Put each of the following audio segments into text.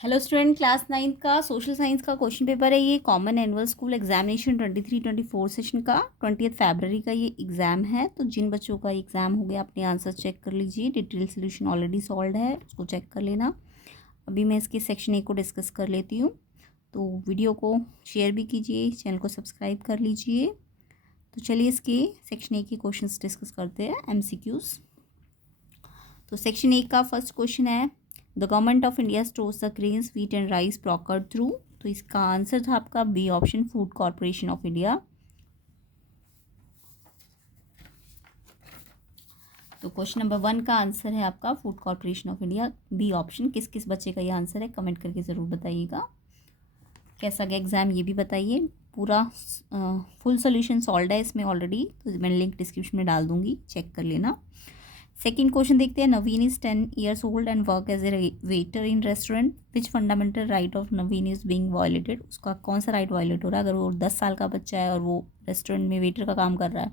Hello student, class 9th का social science का question paper है। ये common annual school examination 23-24 session का 20 फरवरी का ये एग्ज़ाम है। तो जिन बच्चों का एग्ज़ाम हो गया अपने आंसर चेक कर लीजिए। डिटेल सोल्यूशन ऑलरेडी सॉल्व है, उसको चेक कर लेना। अभी मैं इसके सेक्शन ए को डिस्कस कर लेती हूँ। तो वीडियो को शेयर भी कीजिए, चैनल को सब्सक्राइब कर लीजिए। तो चलिए इसके सेक्शन ए के क्वेश्चन डिस्कस करते हैं, MCQs। तो सेक्शन ए का फर्स्ट क्वेश्चन है, the government of India stores the grains wheat and rice procured through. तो इसका आंसर था आपका B option, food corporation of India. तो क्वेश्चन नंबर 1 का आंसर है आपका food corporation of India, B option. किस किस बच्चे का ये आंसर है कमेंट करके ज़रूर बताइएगा। कैसा गया एग्ज़ाम ये भी बताइए। पूरा फुल सोल्यूशन सॉल्व है इसमें ऑलरेडी, तो मैं लिंक डिस्क्रिप्शन में डाल दूंगी, चेक कर लेना। सेकेंड क्वेश्चन देखते हैं, Naveen is 10 years old and work as a waiter in restaurant, which fundamental right of Naveen is being violated. उसका कौन सा राइट वायलेट हो रहा है? अगर वो 10 साल का बच्चा है और वो रेस्टोरेंट में वेटर का काम कर रहा है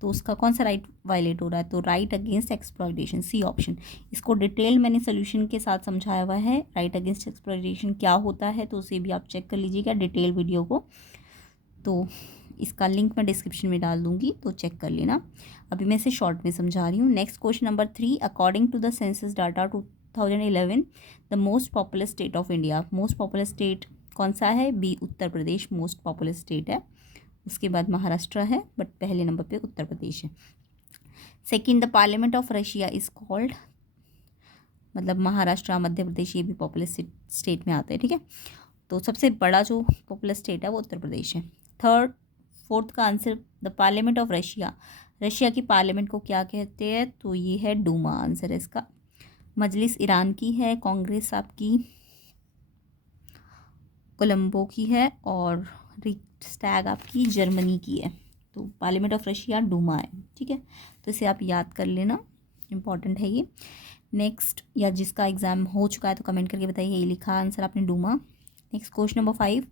तो उसका कौन सा राइट वायलेट हो रहा है? तो right against exploitation, C option. इसको डिटेल मैंने सोल्यूशन के साथ समझाया हुआ है, राइट अगेंस्ट एक्सप्लॉयटेशन क्या होता है, तो उसे भी आप चेक कर लीजिएगा डिटेल वीडियो को। तो इसका लिंक मैं डिस्क्रिप्शन में डाल दूंगी, तो चेक कर लेना। अभी मैं इसे शॉर्ट में समझा रही हूँ। Next question number 3, according to the census data 2011 the most populous state of India. Most populous state कौन सा है? B Uttar Pradesh most populous state है। उसके बाद महाराष्ट्र है, बट पहले नंबर पे उत्तर प्रदेश है। Second, the parliament of Russia is called, मतलब महाराष्ट्र मध्य प्रदेश ये भी पॉपुलस स्टेट में आते हैं, ठीक है। तो सबसे बड़ा जो पॉपुलस स्टेट है वो उत्तर प्रदेश है। थर्ड, फोर्थ का answer, the parliament of Russia, Russia की पार्लियामेंट को क्या कहते हैं? तो ये है डूमा, आंसर है इसका। मजलिस ईरान की है, कांग्रेस आपकी कोलंबो की है, और रिक्सटैग आपकी जर्मनी की है। तो पार्लियामेंट ऑफ रशिया डूमा है, ठीक है। तो इसे आप याद कर लेना, इंपॉर्टेंट है ये। नेक्स्ट, या जिसका एग्जाम हो चुका है तो कमेंट करके बताइए, ये लिखा आंसर आपने Duma. Next question number 5,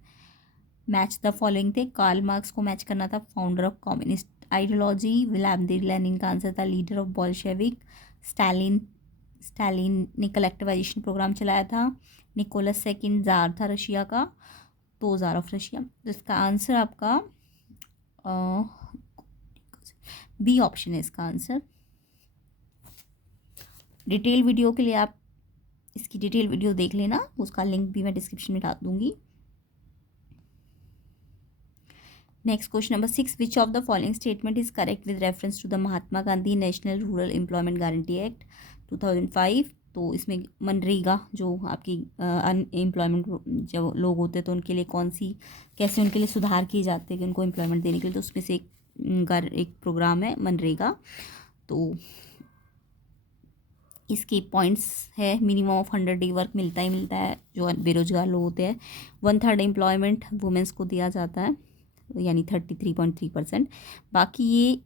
match the following थे, कार्ल मार्क्स को मैच करना था, founder of communist ideology. Vladimir Lenin का आंसर था leader of Bolshevik. Stalin Stalin ने कलेक्टिवाइजेशन प्रोग्राम चलाया था। निकोलस सेकंड जार था रशिया का, तो जार ऑफ रशिया। तो इसका आंसर आपका बी ऑप्शन है इसका आंसर। डिटेल वीडियो के लिए आप इसकी डिटेल वीडियो देख लेना, उसका लिंक भी मैं डिस्क्रिप्शन में डाल दूंगी। Next question number 6, which of the following statement is correct with reference to the Mahatma Gandhi national rural employment guarantee act 2005। तो इसमें मनरेगा जो आपकी अनएम्प्लॉयमेंट जो लोग होते हैं तो उनके लिए कौन सी, कैसे उनके लिए सुधार किए जाते हैं कि उनको एम्प्लॉयमेंट देने के लिए, तो उसमें से एक प्रोग्राम है मनरेगा। तो इसके पॉइंट्स है, मिनिमम ऑफ 100 डे वर्क मिलता ही मिलता है जो बेरोजगार लोग होते हैं। 1/3 एम्प्लॉयमेंट वुमेंस को दिया जाता है, यानी 33.3%। बाकी ये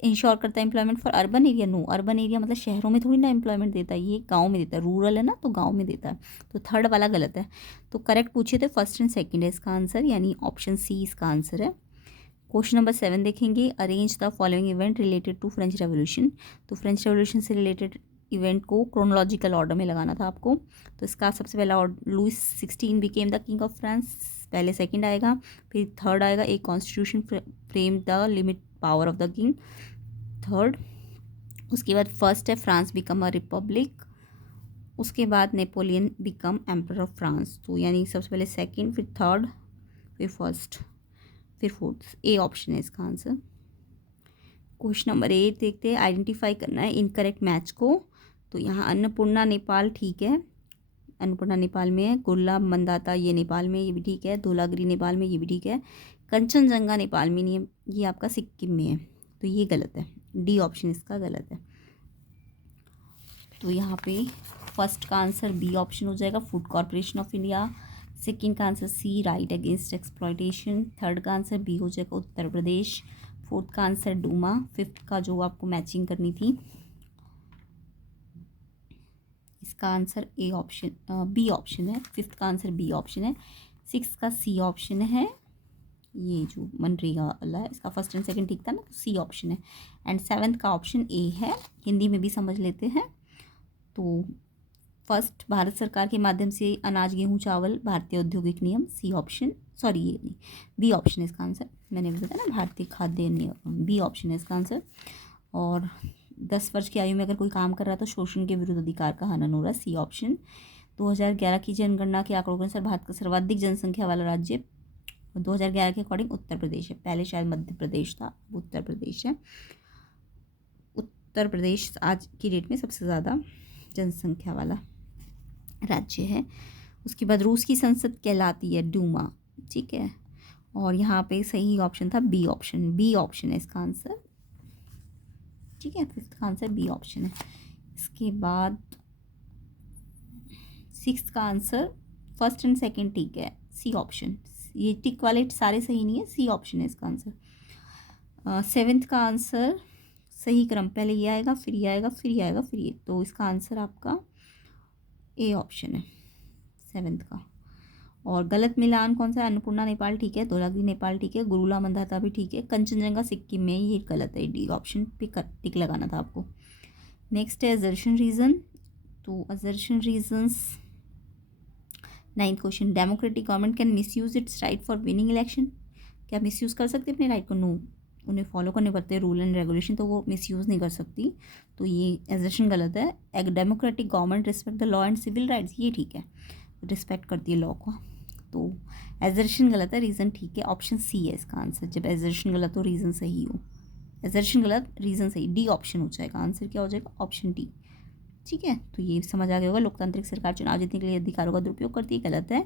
इंश्योर करता है employment for urban area. No, urban area मतलब शहरों में थोड़ी ना एम्प्लॉयमेंट देता है, ये गांव में देता है, रूरल है ना तो गांव में देता है। तो थर्ड वाला गलत है। तो करेक्ट पूछे थे फर्स्ट एंड सेकंड है इसका आंसर, यानी ऑप्शन सी इसका आंसर है। क्वेश्चन नंबर 7 देखेंगे, arrange the following event related to French revolution. तो फ्रेंच रेवोल्यूशन से रिलेटेड इवेंट को क्रोनोलॉजिकल ऑर्डर में लगाना था आपको। तो इसका सबसे पहला Louis 16 became the king of France, पहले सेकंड आएगा, फिर थर्ड आएगा A constitution frame the limit power of the king, third. उसके बाद फर्स्ट है फ्रांस बिकम अ रिपब्लिक, उसके बाद Napoleon become emperor of France. तो यानी सबसे पहले सेकंड, फिर थर्ड, फिर फर्स्ट, फिर फोर्थ। ए ऑप्शन है इसका आंसर। क्वेश्चन नंबर 8 देखते हैं, आइडेंटिफाई करना है इनकरेक्ट मैच को। तो यहाँ अन्नपूर्णा नेपाल ठीक है, अन्नपूर्णा नेपाल में है। गुरला मंदाता ये नेपाल में, ये भी ठीक है। धौलागिरी नेपाल में, ये भी ठीक है। कंचनजंगा नेपाल में नहीं है, ये आपका सिक्किम में है, तो ये गलत है। डी ऑप्शन इसका गलत है। तो यहाँ पे फर्स्ट का आंसर बी ऑप्शन हो जाएगा, food corporation of India. Second का answer C, right against exploitation. Third का आंसर बी हो जाएगा, उत्तर प्रदेश। फोर्थ का आंसर डूमा। फिफ्थ का जो आपको मैचिंग करनी थी, इसका answer A option B option है। फिफ्थ का आंसर बी ऑप्शन है। सिक्स का सी ऑप्शन है, ये जो मनरेगा वाला है इसका फर्स्ट एंड सेकंड ठीक था ना, तो सी ऑप्शन है। एंड सेवन्थ का ऑप्शन ए है, हिंदी में भी समझ लेते हैं। तो फर्स्ट, भारत सरकार के माध्यम से अनाज गेहूँ चावल भारतीय औद्योगिक नियम, सी ऑप्शन, सॉरी ये नहीं, बी ऑप्शन है इसका आंसर, मैंने भी बताया ना भारतीय खाद्य नियम, बी ऑप्शन है इसका आंसर। और 10 वर्ष की आयु में अगर कोई काम कर रहा है तो शोषण के विरुद्ध अधिकार का हनन हो रहा है, सी ऑप्शन। 2011 की जनगणना के आंकड़ों के अनुसार भारत का सर्वाधिक जनसंख्या वाला राज्य 2011 के अकॉर्डिंग उत्तर प्रदेश है, पहले शायद मध्य प्रदेश था, उत्तर प्रदेश है। उत्तर प्रदेश आज की डेट में सबसे ज़्यादा जनसंख्या वाला राज्य है। उसके बाद रूस की संसद कहलाती है डूमा, ठीक है। और यहाँ पे सही ऑप्शन था बी ऑप्शन, बी ऑप्शन है इसका आंसर, ठीक है, फिफ्थ का आंसर बी ऑप्शन है। इसके बाद सिक्स का आंसर फर्स्ट एंड सेकंड ठीक है, सी ऑप्शन, ये टिक वाले सारे सही नहीं है, सी ऑप्शन है इसका आंसर। सेवेंथ का आंसर सही क्रम, पहले ये आएगा फिर ये आएगा फिर ये आएगा फिर ये, तो इसका आंसर आपका ए ऑप्शन है सेवेंथ का। और गलत मिलान कौन सा है, अन्नपूर्णा नेपाल ठीक है, धौलागिरी नेपाल ठीक है, गुरुला मंदाता भी ठीक है, कंचनजंगा सिक्किम में, ये गलत है, डी ऑप्शन पे टिक लगाना था आपको। नेक्स्ट है असर्शन रीजन, तो assertion reasons, ninth question, democratic government can misuse it's right for winning election, क्या मिसयूज़ कर सकते अपने राइट को, नो, उन्हें फॉलो करने पड़ते हैं रूल एंड रेगुलेशन, तो वो मिसयूज़ नहीं कर सकती, तो ये एजर्शन गलत है। एक democratic government respect the law and civil rights, ये ठीक है, रिस्पेक्ट करती है लॉ को, तो एजर्शन गलत है, रीज़न ठीक है, ऑप्शन सी है इसका आंसर। जब एजर्शन गलत हो रीज़न सही हो, एजर्शन गलत रीज़न सही, डी ऑप्शन हो जाएगा, आंसर क्या हो जाएगा, ऑप्शन डी, ठीक है। तो ये समझ आ गया होगा, लोकतांत्रिक सरकार चुनाव जीतने के लिए अधिकारों का दुरुपयोग करती है, गलत है।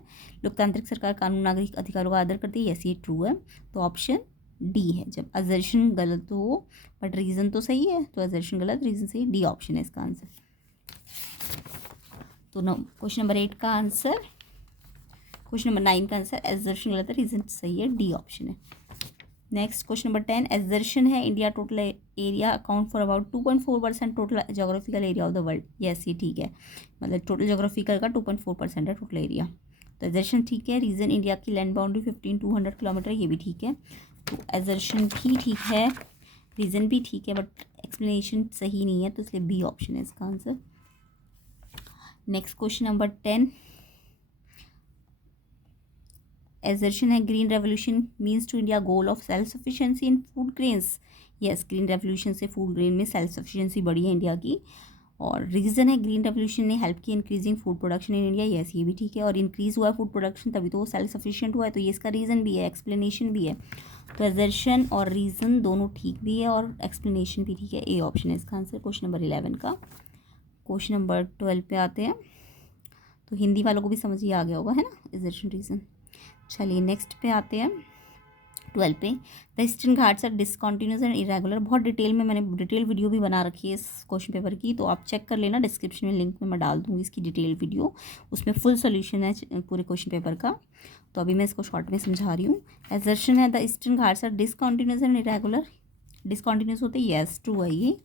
लोकतांत्रिक सरकार कानून नागरिक अधिकारों का आदर करती है, यस ये ट्रू है, तो ऑप्शन डी है। जब असर्शन गलत हो बट रीज़न तो सही है, तो असर्शन गलत रीज़न सही, डी ऑप्शन है इसका आंसर। तो क्वेश्चन नंबर 8 का आंसर, क्वेश्चन नंबर 9 का आंसर असर्शन गलत है, रीज़न सही है, डी ऑप्शन है। नेक्स्ट क्वेश्चन नंबर 10, असर्शन है India total area account for about 2.4% total geographical area of the world, yes ये ठीक है, मतलब टोटल जोग्राफिकल का 2.4% है टोटल एरिया, तो असर्शन ठीक है। रीज़न इंडिया की लैंड बाउंड्री 15,200 किलोमीटर, ये भी ठीक है, तो असर्शन भी ठीक है, रीज़न भी ठीक है, बट एक्सप्लेनेशन सही नहीं है, तो इसलिए बी ऑप्शन है इसका answer. Next question number 10, assertion है green revolution means to India goal of self sufficiency in food grains, yes green revolution से फूड ग्रेन में सेल्फ सफिशिएंसी बढ़ी है इंडिया की। और रीज़न है ग्रीन रेवोल्यूशन ने हेल्प की increasing food production in India, yes ये भी ठीक है, और इंक्रीज़ हुआ है फूड प्रोडक्शन तभी तो वो सेल्फ सफिशिएंट हुआ है, तो ये इसका रीज़न भी है, एक्सप्लेनेशन भी है, तो assertion और रीज़न दोनों ठीक भी है और एक्सप्लेनेशन भी ठीक है, ए ऑप्शन है इसका आंसर क्वेश्चन नंबर 11 का। क्वेश्चन नंबर 12 पे आते हैं, तो हिंदी वालों को भी समझ ही आ गया होगा है ना, assertion रीज़न। चलिए नेक्स्ट पे आते हैं 12 पे, the Eastern Ghats are discontinuous and irregular, बहुत डिटेल में मैंने डिटेल वीडियो भी बना रखी है इस क्वेश्चन पेपर की, तो आप चेक कर लेना, डिस्क्रिप्शन में लिंक में मैं डाल दूँगी इसकी डिटेल वीडियो, उसमें फुल सोल्यूशन है पूरे क्वेश्चन पेपर का, तो अभी मैं इसको शॉर्ट में समझा रही हूँ। असर्शन है the Eastern Ghats are discontinuous and irregular, discontinuous होते यस ट्रू है ये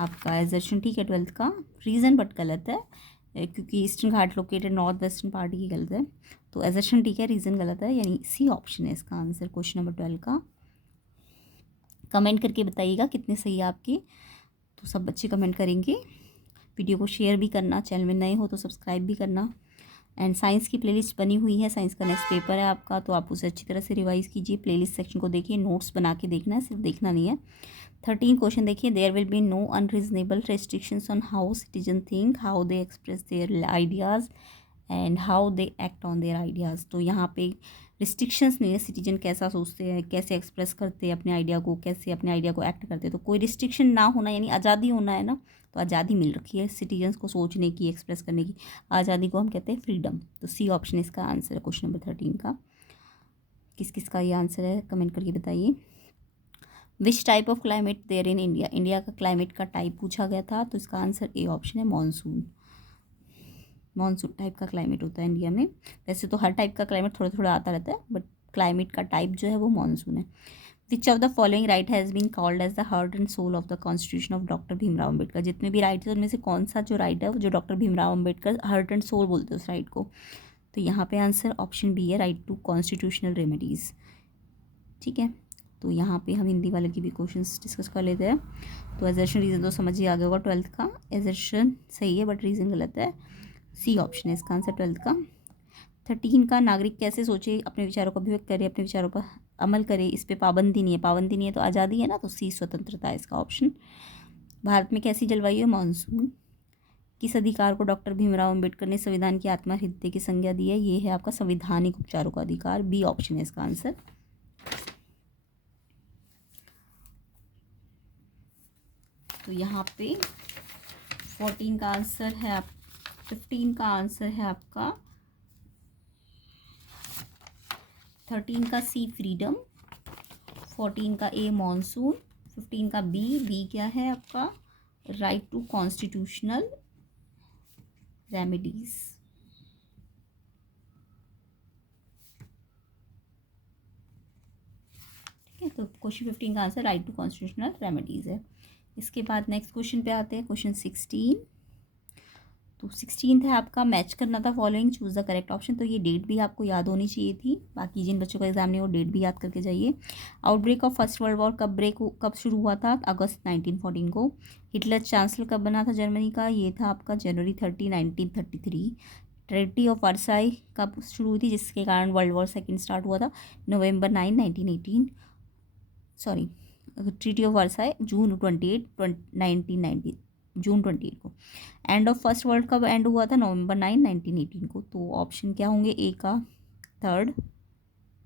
आपका असर्शन, ठीक है 12th का। रीज़न बट गलत है क्योंकि ईस्टर्न घाट लोकेटेड नॉर्थ वेस्टर्न पार्ट की गलत है, तो असर्शन ठीक है, रीज़न गलत है, यानी सी ऑप्शन है इसका आंसर क्वेश्चन नंबर 12 का। कमेंट करके बताइएगा कितने सही है आपकी, तो सब बच्चे कमेंट करेंगे, वीडियो को शेयर भी करना, चैनल में नए हो तो सब्सक्राइब भी करना। एंड साइंस की प्लेलिस्ट बनी हुई है, साइंस का नेक्स्ट पेपर है आपका, तो आप उसे अच्छी तरह से रिवाइज कीजिए, प्लेलिस्ट सेक्शन को देखिए, नोट्स बना के देखना है, सिर्फ देखना नहीं है। 13 क्वेश्चन देखिए, there will be no unreasonable restrictions on how citizen think, how they express their ideas and how they act on their ideas, तो यहाँ पे रिस्ट्रिक्शंस नहीं है, सिटीजन कैसा सोचते हैं, कैसे एक्सप्रेस करते हैं अपने आइडिया को, कैसे अपने आइडिया को एक्ट करते हैं, तो कोई रिस्ट्रिक्शन ना होना यानी आज़ादी होना है ना, तो आज़ादी मिल रखी है सिटीजन्स को सोचने की, एक्सप्रेस करने की, आज़ादी को हम कहते हैं फ्रीडम, तो सी ऑप्शन इसका आंसर है क्वेश्चन नंबर 13 का। किस किस का ये आंसर है कमेंट करके बताइए। Which type of climate there in India, India का क्लाइमेट का टाइप पूछा गया था, तो इसका आंसर ए ऑप्शन है मानसून, मानसून टाइप का क्लाइमेट होता है इंडिया में, वैसे तो हर टाइप का क्लाइमेट थोड़ा थोड़ा आता रहता है, बट क्लाइमेट का टाइप जो है वो मानसून है। Which of the following right has been called as the heart and soul of the constitution of doctor Bhimrao Ambedkar, जितने भी राइट है उनमें से कौन सा जो राइट है वो जो doctor Bhimrao Ambedkar heart and soul बोलते हैं उस राइट को, तो यहाँ पे आंसर ऑप्शन बी है, राइट टू कॉन्स्टिट्यूशनल रेमेडीज़, ठीक है। तो यहाँ पे हम हिंदी वाले की भी क्वेश्चंस डिस्कस कर लेते हैं। तो एजर्शन रीज़न तो समझ ही आ गया होगा 12th का, एजर्शन सही है बट रीज़न गलत है, सी ऑप्शन है इसका आंसर 12th का। 13 का नागरिक कैसे सोचे, अपने विचारों का अभिव्यक्त करे, अपने विचारों पर अमल करे, इस पे पाबंदी नहीं है। पाबंदी नहीं है तो आज़ादी है ना, तो सी स्वतंत्रता है इसका ऑप्शन। भारत में कैसी जलवायु है, मानसून। किस अधिकार को डॉक्टर भीमराव अंबेडकर ने संविधान की आत्मा हृदय की संज्ञा दी है, ये है आपका संवैधानिक उपचारों का अधिकार, बी ऑप्शन है इसका आंसर। तो यहाँ पे 14 का आंसर है 15 का आंसर है आपका 13 का सी फ्रीडम, 14 का ए मॉनसून, 15 का बी क्या है आपका राइट टू कॉन्स्टिट्यूशनल रेमेडीज। ठीक है, तो क्वेश्चन 15 का answer right to constitutional remedies है। इसके बाद नेक्स्ट क्वेश्चन पे आते हैं, क्वेश्चन 16। तो 16 है आपका मैच करना था following, choose the correct option. तो ये डेट भी आपको याद होनी चाहिए थी, बाकी जिन बच्चों का एग्जाम नहीं वो डेट भी याद करके जाइए। Outbreak of first world war कब शुरू हुआ था, अगस्त 1914 को। हिटलर चांसलर कब बना था जर्मनी का, ये था आपका जनवरी 30, 1933। ट्रेटी ऑफ वर्साई कब शुरू हुई थी, जिसके कारण वर्ल्ड वॉर सेकेंड स्टार्ट हुआ था, नवंबर 9, 1918। सॉरी, ट्रीटी ऑफ वर्साई जून 28, 1990, जून 28 को। एंड ऑफ फर्स्ट वर्ल्ड कब एंड हुआ था, नवंबर 9, 1918 को। तो ऑप्शन क्या होंगे, ए का थर्ड,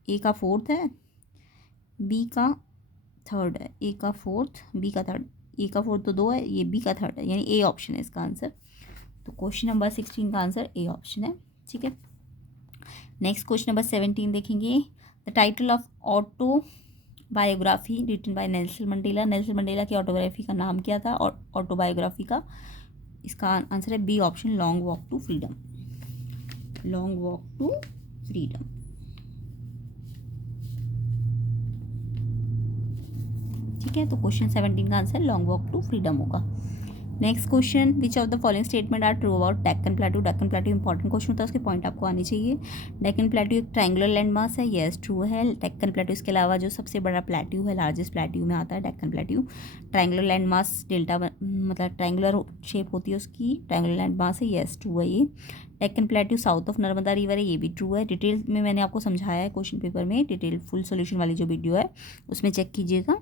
ए का फोर्थ है, बी का थर्ड है, ए का फोर्थ, बी का थर्ड। ए का फोर्थ तो 2 है, ये बी का थर्ड है, यानी ए ऑप्शन है इसका आंसर। तो क्वेश्चन नंबर 16 का आंसर ए ऑप्शन है। ठीक है, नेक्स्ट क्वेश्चन नंबर 17 देखेंगे। The title of autobiography written by Nelson Mandela, Nelson Mandela की ऑटोबायोग्राफी का नाम क्या था, और ऑटोबायोग्राफी का इसका आंसर है B option, long walk to freedom, long walk to freedom. ठीक है, तो क्वेश्चन 17 का answer long walk to freedom होगा। Next question, which of the following statement are true about Deccan plateau. Deccan plateau important question होता है, उसके point आपको आने चाहिए। डेक्कन प्लेटू एक ट्रायंगुलर लैंड मास है, येस ट्रू है। डेक्कन प्लेटू इसके अलावा जो सबसे बड़ा प्लेट्यू है, लार्जेस्ट प्लेट्यू में आता है Deccan plateau. Triangular land mass delta मतलब ट्रायंगुलर शेप होती है उसकी, ट्रायंगुलर लैंड मास है, येस ट्रू है ये। Deccan plateau south of Narmada river है, ये भी ट्रू है। डिटेल में मैंने आपको समझाया है क्वेश्चन पेपर में, डिटेल फुल सोल्यूशन वाली जो वीडियो है उसमें चेक कीजिएगा।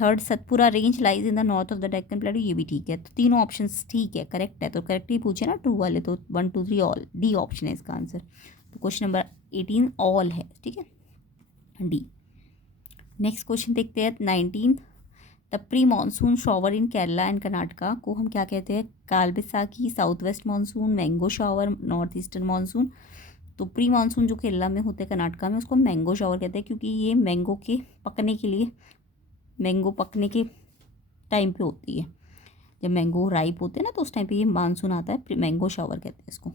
Third, Satpura range lies in the north of the Deccan प्लेटू, ये भी ठीक है। तो तीनों ऑप्शंस ठीक है, करेक्ट है। तो करेक्ट ही पूछे ना ट्रू वाले, तो 1 2 3 ऑल, डी ऑप्शन है इसका आंसर। तो क्वेश्चन नंबर 18 ऑल है, ठीक है, डी। नेक्स्ट क्वेश्चन देखते हैं 19। The pre monsoon shower in Kerala and Karnataka को हम क्या कहते हैं, काल Baisakhi, south west monsoon, mango shower, north eastern monsoon. तो प्री मानसून जो केरला में होते हैं, कर्नाटका में, उसको मैंगो शॉवर कहते हैं, क्योंकि ये मैंगो के पकने के लिए, मैंगो पकने के टाइम पे होती है, जब मैंगो राइप होते हैं ना, तो उस टाइम पे ये मानसून आता है, मैंगो शॉवर कहते हैं इसको।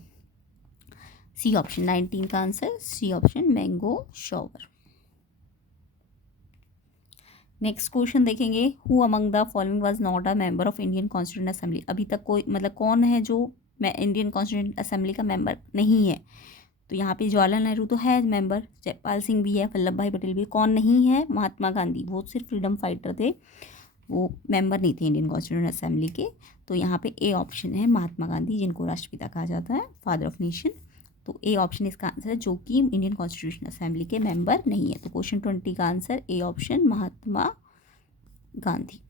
सी ऑप्शन 19 का answer, C option mango shower. Next question देखेंगे, who among the following was not a member of Indian constituent assembly. अभी तक कोई मतलब कौन है जो इंडियन कॉन्स्टिट्यूंट असेंबली का मेंबर नहीं है। तो यहाँ पे जवाहरलाल नेहरू तो है मेंबर, जयपाल सिंह भी है, वल्लभ भाई पटेल भी। कौन नहीं है, महात्मा गांधी, वो सिर्फ फ्रीडम फाइटर थे, वो मेंबर नहीं थे इंडियन कॉन्स्टिट्यूंट असेंबली के। तो यहाँ पे ए ऑप्शन है महात्मा गांधी, जिनको राष्ट्रपिता कहा जाता है, फादर ऑफ नेशन। तो ए ऑप्शन इसका आंसर है, जो कि इंडियन कॉन्स्टिट्यूशन असेंबली के मेंबर नहीं है। तो क्वेश्चन 20 का answer A option, Mahatma Gandhi.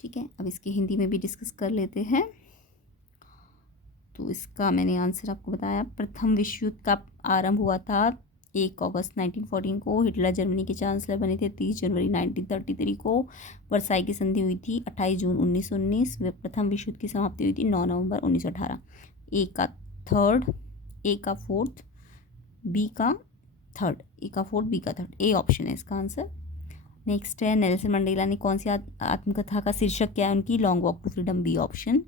ठीक है, अब इसके हिंदी में भी डिस्कस कर लेते हैं। तो इसका मैंने आंसर आपको बताया। प्रथम विश्व युद्ध का आरंभ हुआ था 1 अगस्त 1914 को। हिटलर जर्मनी के चांसलर बने थे 30 जनवरी 1933 को। वर्साई की संधि हुई थी 28 जून 1919। प्रथम विश्व युद्ध की समाप्ति हुई थी 9 नवंबर 1918। ए का थर्ड, ए का फोर्थ, बी का थर्ड, ए का फोर्थ, बी का थर्ड, ए ऑप्शन है इसका आंसर। नेक्स्ट है, नेल्सन मंडेला ने कौन सी आत्मकथा का शीर्षक क्या है उनकी, long walk to freedom, B option.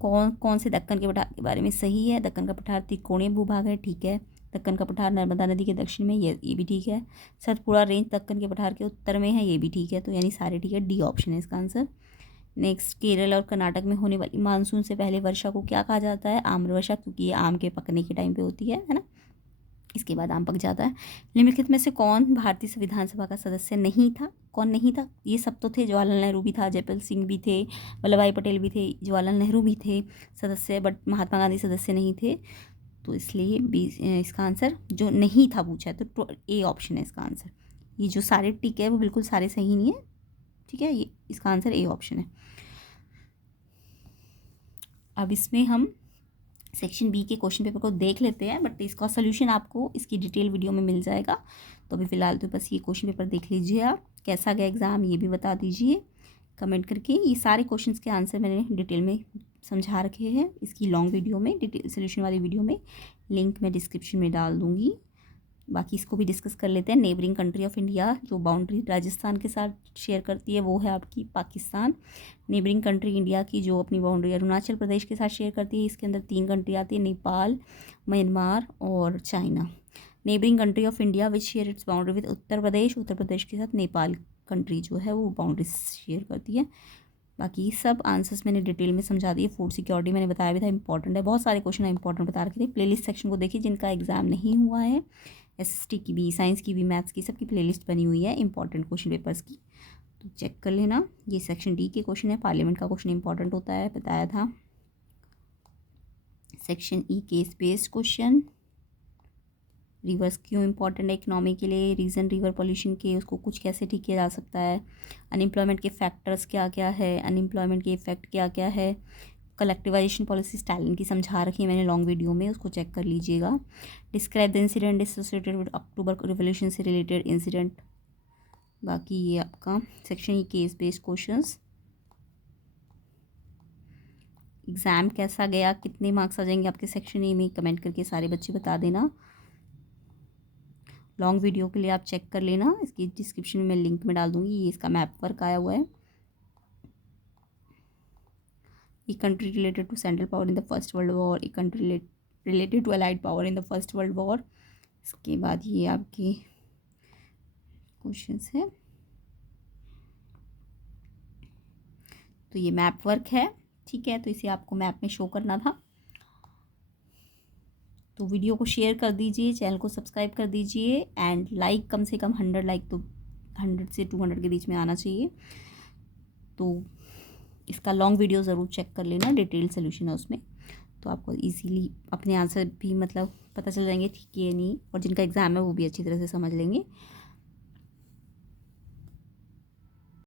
कौन से दक्कन के पठार के बारे में सही है, दक्कन का पठार त्रिकोणीय भूभाग है, ठीक है। दक्कन का पठार नर्मदा नदी के दक्षिण में, ये भी ठीक है। सतपुड़ा रेंज दक्कन के पठार के उत्तर में है, ये भी ठीक है। तो यानी सारे ठीक है, डी ऑप्शन है इसका आंसर। नेक्स्ट, केरल और कर्नाटक में होने वाली मानसून से पहले वर्षा को क्या कहा जाता है, आम्र वर्षा, क्योंकि ये आम के पकने के टाइम पे होती है ना, इसके बाद आम पक जाता है। निम्नलिखित में से कौन भारतीय संविधान सभा का सदस्य नहीं था? कौन नहीं था? ये सब तो थे, जवाहरलाल नेहरू भी था, जयपाल सिंह भी थे, वल्लभ भाई पटेल भी थे, जवाहरलाल नेहरू भी थे सदस्य, बट महात्मा गांधी सदस्य नहीं थे। तो इसलिए बी इसका आंसर जो नहीं था पूछा है तो ए ऑप्शन है इसका आंसर। ये जो सारे टिक है वो बिल्कुल सारे सही नहीं है, ठीक है, ये इसका आंसर ए ऑप्शन है। अब इसमें हम सेक्शन बी के क्वेश्चन पेपर को देख लेते हैं, बट इसका सोल्यूशन आपको इसकी डिटेल वीडियो में मिल जाएगा। तो अभी फ़िलहाल तो बस ये क्वेश्चन पेपर देख लीजिए। आप कैसा गया एग्ज़ाम ये भी बता दीजिए कमेंट करके। ये सारे क्वेश्चंस के आंसर मैंने डिटेल में समझा रखे हैं इसकी लॉन्ग वीडियो में, डिटेल सोल्यूशन वाली वीडियो में, लिंक मैं डिस्क्रिप्शन में डाल दूँगी। बाकी इसको भी डिस्कस कर लेते हैं। नेबरिंग कंट्री ऑफ इंडिया जो बाउंड्री राजस्थान के साथ शेयर करती है वो है आपकी पाकिस्तान। नेबरिंग कंट्री इंडिया की जो अपनी बाउंड्री अरुणाचल प्रदेश के साथ शेयर करती है, इसके अंदर 3 कंट्री आती है, नेपाल, म्यांमार और China. Neighbouring country of India which share its boundary with Uttar Pradesh के साथ नेपाल कंट्री जो है वो बाउंड्री शेयर करती है। बाकी सब आंसर्स मैंने डिटेल में समझा दिए। फूड सिक्योरिटी मैंने बताया भी था इंपॉर्टेंट है, बहुत सारे क्वेश्चन इंपॉर्टेंट बता रखे थे। प्लेलिस्ट सेक्शन को देखिए जिनका एग्जाम नहीं हुआ है, एसएसटी की भी, साइंस की भी, मैथ्स की, सबकी प्लेलिस्ट बनी हुई है इंपॉर्टेंट क्वेश्चन पेपर्स की, तो चेक कर लेना। ये सेक्शन डी के क्वेश्चन है, पार्लियामेंट का क्वेश्चन इंपॉर्टेंट होता है, बताया था। Section E case based question, reverse क्यों इंपॉर्टेंट है इकोनॉमी के लिए, रीज़न रिवर पॉल्यूशन के, उसको कुछ कैसे ठीक किया जा सकता है, अनएम्प्लॉयमेंट के फैक्टर्स क्या क्या है, अनएम्प्लॉयमेंट के इफेक्ट क्या क्या है, कलेक्टिवाइजेशन पॉलिसी स्टालिन की समझा रखी है मैंने लॉन्ग वीडियो में, उसको चेक कर लीजिएगा। Describe the incident associated with October revolution से रिलेटेड इंसिडेंट। बाकी ये आपका section E case based questions. Exam कैसा गया, कितने मार्क्स आ जाएंगे आपके सेक्शन ए में, कमेंट करके सारे बच्चे बता देना। लॉन्ग वीडियो के लिए आप चेक कर लेना, इसकी डिस्क्रिप्शन में मैं लिंक में डाल दूँगी। ये इसका मैप वर्क आया हुआ है। A country related to central power in the first world war, a country related to allied power in the first world war. इसके बाद ये आपके क्वेश्चंस है। तो ये मैप वर्क है, ठीक है, तो इसे आपको मैप में शो करना था। तो वीडियो को शेयर कर दीजिए, चैनल को सब्सक्राइब कर दीजिए एंड लाइक कम से कम 100 लाइक तो 100 से 200 के बीच में आना चाहिए। तो इसका लॉन्ग वीडियो ज़रूर चेक कर लेना, डिटेल सोल्यूशन है उसमें, तो आपको इजीली अपने आंसर भी मतलब पता चल जाएंगे ठीक है नहीं, और जिनका एग्ज़ाम है वो भी अच्छी तरह से समझ लेंगे।